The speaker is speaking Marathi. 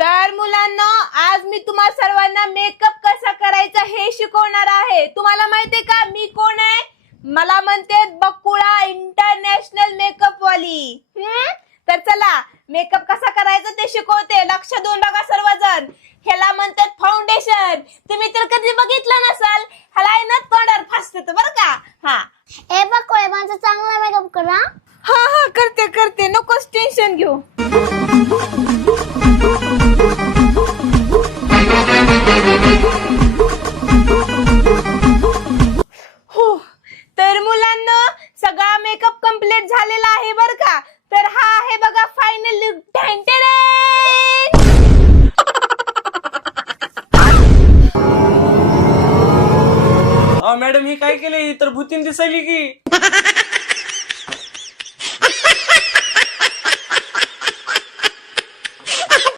तर मुलांना आज मी तुम्हा सर्वांना मेकअप कसा करायचा हे शिकवणार आहे. तुम्हाला माहितीये का? मी कोण आहे? मला म्हणते बकुळा इंटरनॅशनल मेकअप वाली. हम्म? तर चला मेकअप कसा करायचा ते शिकवते. लक्ष देऊन बघा सर्वजण. ह्याला म्हणतात फाउंडेशन तुम्ही तर कधी बघितलं नसाल. ह्याला आहे ना तोंडावर फासत बरं का? हा. ए बकोळे माझा चांगला मेकअप करा हा. हा करते करते. नकोच टेन्शन घेऊ. मुलांना सगळा मेकअप कंप्लीट झालेला आहे बर का? तर हा आहे बघा फायनल लुक मॅडम ही काय केलं तर भूतीन दिसायली की.